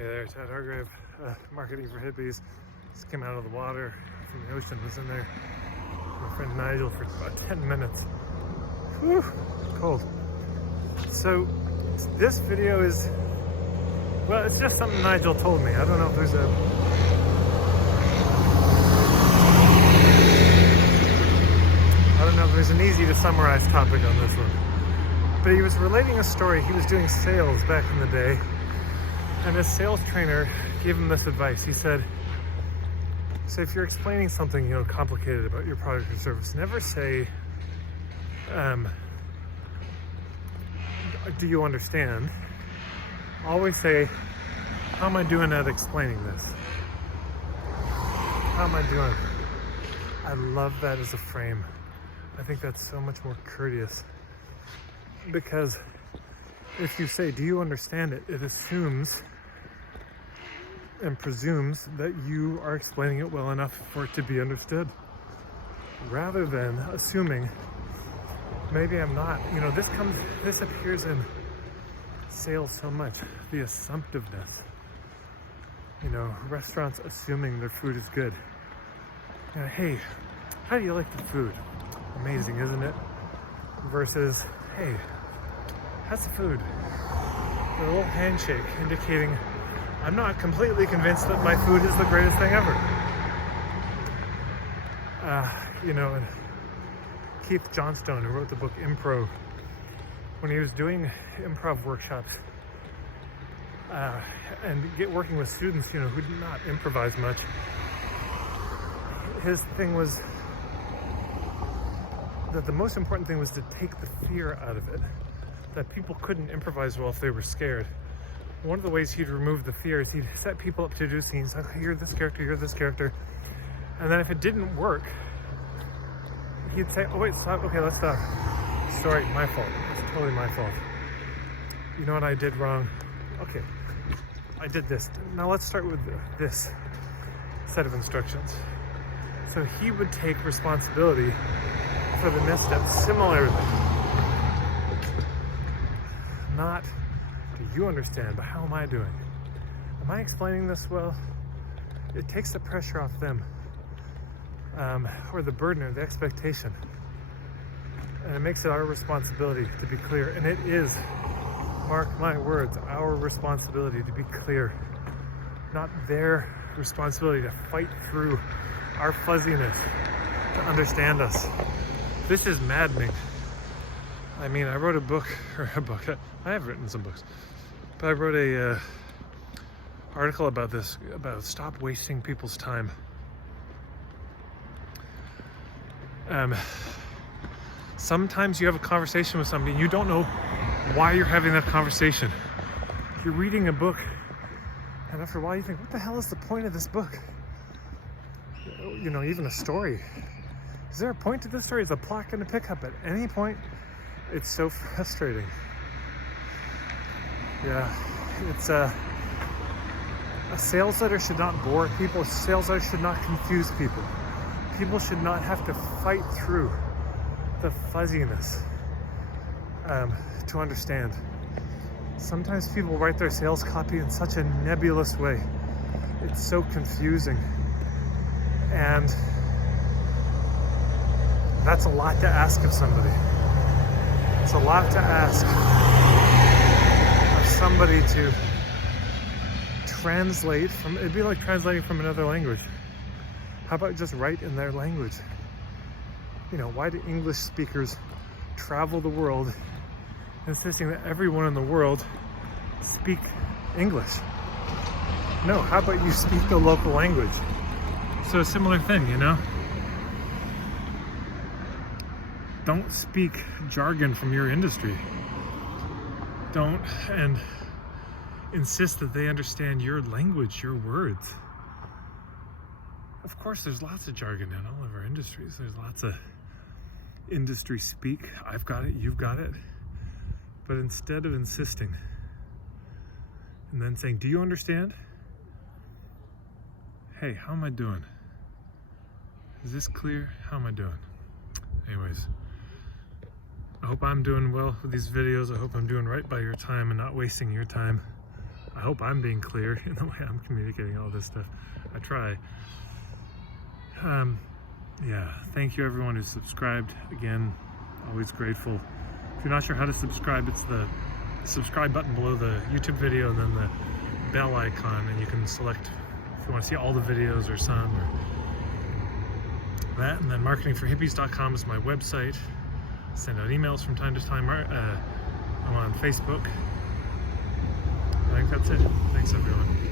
Hey there, Ted Hargrave, Marketing for Hippies. Just came out of the water from the ocean, was in there with my friend Nigel for about 10 minutes. Whew, cold. So this video is, well, it's just something Nigel told me. I don't know if there's an easy to summarize topic on this one. But he was relating a story. He was doing sales back in the day, and his sales trainer gave him this advice. He said, so if you're explaining something, complicated about your product or service, never say, do you understand? Always say, how am I doing at explaining this? How am I doing? I love that as a frame. I think that's so much more courteous, because if you say, do you understand it, it assumes and presumes that you are explaining it well enough for it to be understood, rather than assuming maybe I'm not. This appears in sales so much, the assumptiveness. Restaurants assuming their food is good. Hey, how do you like the food? Amazing, isn't it? Versus, hey, how's the food? A little handshake indicating I'm not completely convinced that my food is the greatest thing ever. And Keith Johnstone, who wrote the book Impro, when he was doing improv workshops and working with students, who did not improvise much, his thing was that the most important thing was to take the fear out of it, that people couldn't improvise well if they were scared. One of the ways he'd remove the fear is he'd set people up to do scenes, like, okay, you're this character, and then if it didn't work, he'd say, oh wait, stop, okay, let's stop. Sorry, my fault, it's totally my fault. You know what I did wrong? Okay, I did this. Now let's start with this set of instructions. So he would take responsibility for the missteps. Similarly, not do you understand, but how am I doing? Am I explaining this well? It takes the pressure off them, or the burden or the expectation, and it makes it our responsibility to be clear. And it is, mark my words, our responsibility to be clear, not their responsibility to fight through our fuzziness to understand us. This is maddening. I wrote I have written some books, but I wrote a article about this, about stop wasting people's time. Sometimes you have a conversation with somebody and you don't know why you're having that conversation. You're reading a book, and after a while you think, what the hell is the point of this book? Even a story. Is there a point to this story? Is the plot going to pick up at any point? It's so frustrating. Yeah, it's a sales letter should not bore people. A sales letter should not confuse people. People should not have to fight through the fuzziness to understand. Sometimes people write their sales copy in such a nebulous way. It's so confusing. And that's a lot to ask of somebody. It's a lot to ask of somebody to translate from, it'd be like translating from another language. How about just write in their language? Why do English speakers travel the world insisting that everyone in the world speak English? No, how about you speak the local language? So a similar thing, Don't speak jargon from your industry. Don't, and insist that they understand your language, your words. Of course, there's lots of jargon in all of our industries. There's lots of industry speak. I've got it, you've got it. But instead of insisting and then saying, do you understand? Hey, how am I doing? Is this clear? How am I doing? Anyways, I hope I'm doing well with these videos. I hope I'm doing right by your time and not wasting your time. I hope I'm being clear in the way I'm communicating all this stuff. I try. Yeah, thank you everyone who subscribed. Again, always grateful. If you're not sure how to subscribe, it's the subscribe button below the YouTube video and then the bell icon, and you can select if you want to see all the videos or some or that. And then marketingforhippies.com is my website. Send out emails from time to time. I'm on Facebook. I think that's it. Thanks everyone.